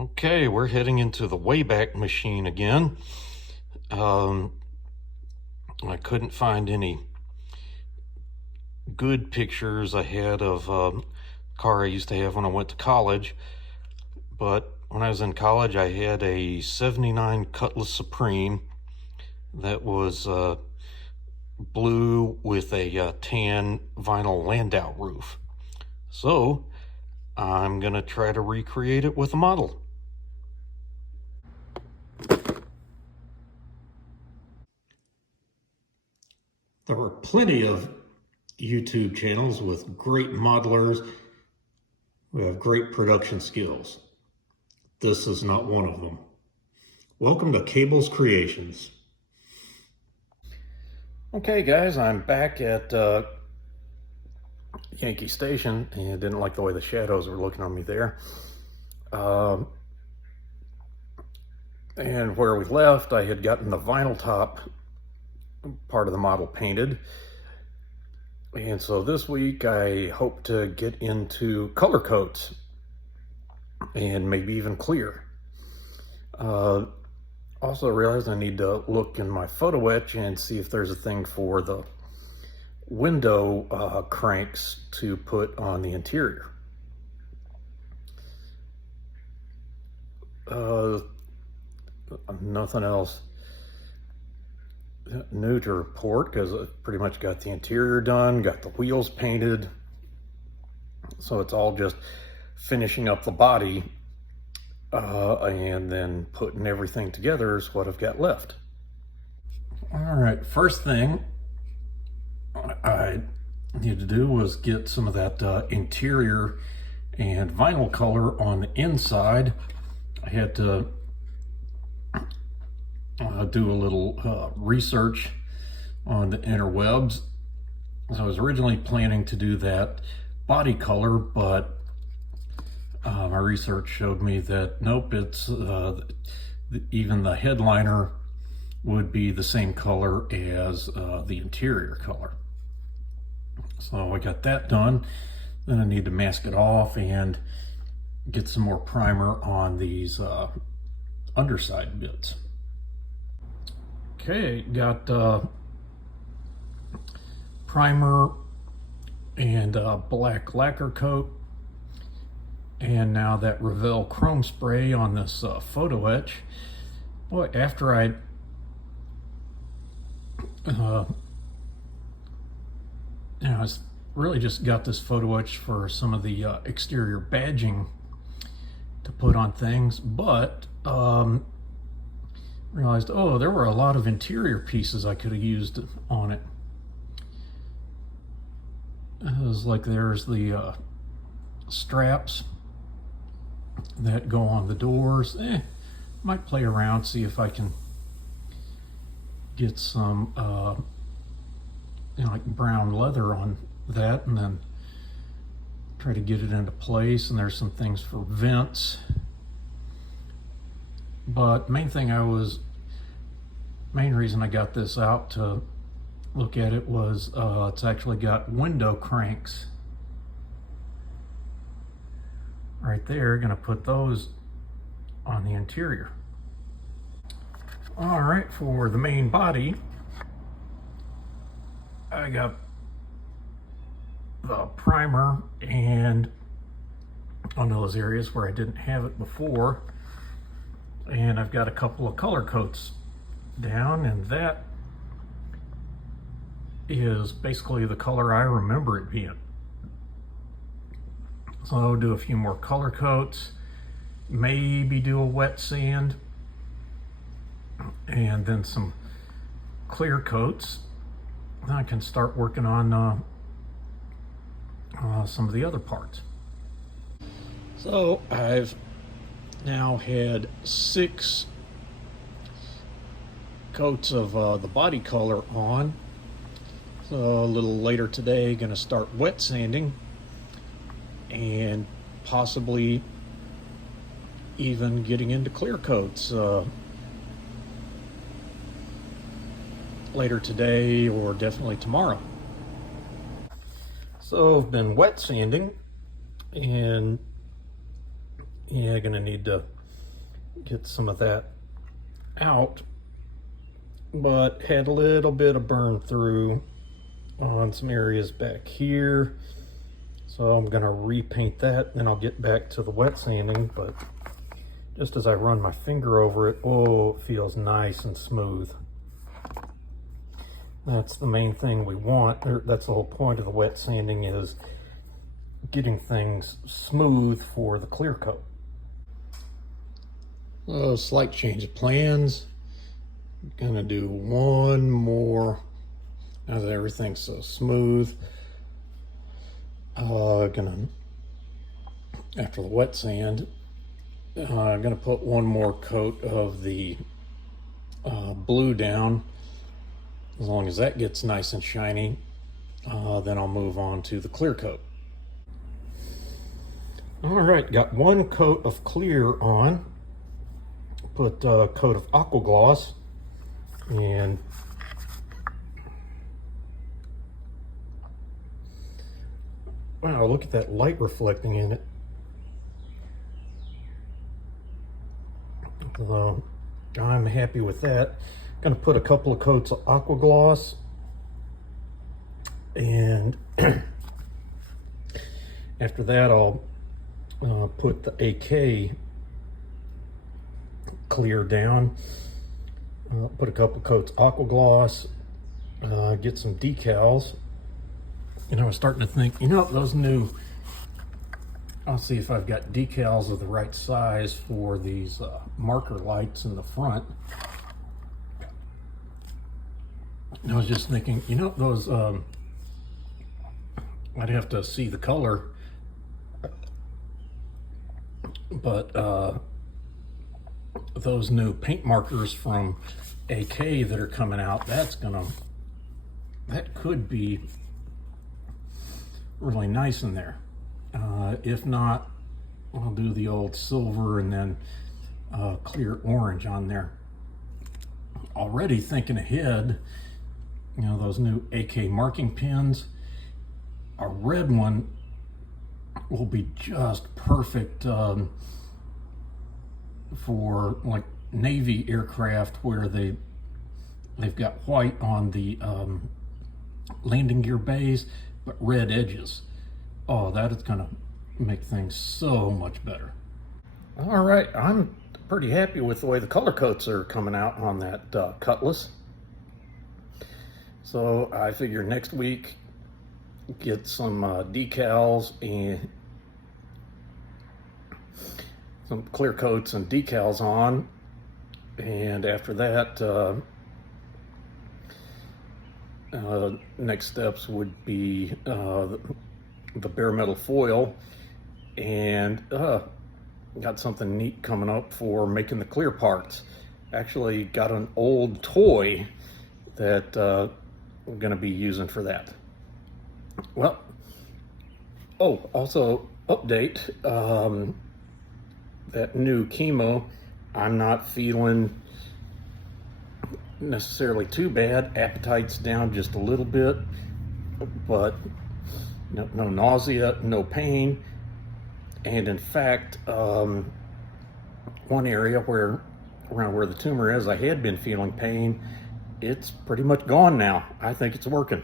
Okay, we're heading into the Wayback Machine again. I couldn't find any good pictures I had of a car I used to have when I went to college. But when I was in college, I had a 79 Cutlass Supreme that was blue with a tan vinyl Landau roof. So I'm gonna try to recreate it with a model. There are plenty of YouTube channels with great modelers who have great production skills. This is not one of them. Welcome to Cable's Creations. Okay guys, I'm back at Yankee Station and didn't like the way the shadows were looking on me there. And where we left, I had gotten the vinyl top part of the model painted. And so this week I hope to get into color coats and maybe even clear. Also realized I need to look in my photo etch and see if there's a thing for the window cranks to put on the interior. Nothing else new to report because I pretty much got the interior done, got the wheels painted. So it's all just finishing up the body and then putting everything together is what I've got left. All right, first thing I needed to do was get some of that interior and vinyl color on the inside. I had to do a little research on the interwebs. So I was originally planning to do that body color, but my research showed me that nope, it's even the headliner would be the same color as the interior color. So I got that done. Then I need to mask it off and get some more primer on these underside bits. Okay, got primer and black lacquer coat, and now that Revell chrome spray on this photo etch. Boy, after I I really just got this photo etch for some of the exterior badging to put on things, but realized, oh, there were a lot of interior pieces I could have used on it. It was like there's the straps that go on the doors. Might play around, see if I can get some like brown leather on that and then try to get it into place. And there's some things for vents. But main reason I got this out to look at it was it's actually got window cranks right there. Gonna put those on the interior. All right, for the main body, I got the primer and on those areas where I didn't have it before. And I've got a couple of color coats down, and that is basically the color I remember it being. So I'll do a few more color coats, maybe do a wet sand, and then some clear coats. Then I can start working on some of the other parts. So I've now had 6 coats of the body color on. So a little later today, gonna start wet sanding and possibly even getting into clear coats later today or definitely tomorrow. So I've been wet sanding, and yeah, gonna need to get some of that out, but had a little bit of burn through on some areas back here. So I'm gonna repaint that, then I'll get back to the wet sanding. But just as I run my finger over it, oh, it feels nice and smooth. That's the main thing we want. That's the whole point of the wet sanding, is getting things smooth for the clear coat. Oh, slight change of plans. I'm gonna do one more, now that everything's so smooth. Gonna, after the wet sand, I'm gonna put one more coat of the blue down. As long as that gets nice and shiny, then I'll move on to the clear coat. All right, got one coat of clear on. Put a coat of aqua gloss, and wow, look at that light reflecting in it. So I'm happy with that. Gonna put a couple of coats of aqua gloss, and after that I'll put the AK clear down. Put a couple coats aqua gloss, get some decals. And I was starting to think, those new, I'll see if I've got decals of the right size for these marker lights in the front. And I was just thinking, those, I'd have to see the color, but those new paint markers from AK that are coming out, that could be really nice in there. If not, I'll do the old silver and then clear orange on there. Already thinking ahead, those new AK marking pins, a red one will be just perfect for like Navy aircraft, where they've got white on the landing gear bays, but red edges. Oh, that is gonna make things so much better. All right, I'm pretty happy with the way the color coats are coming out on that Cutlass. So I figure next week get some decals and some clear coats and decals on, and after that next steps would be the bare metal foil, and got something neat coming up for making the clear parts. Actually got an old toy that I'm going to be using for that. Well, oh, also update, that new chemo, I'm not feeling necessarily too bad. Appetite's down just a little bit, but no nausea, no pain. And in fact, one area around where the tumor is, I had been feeling pain. It's pretty much gone now. I think it's working.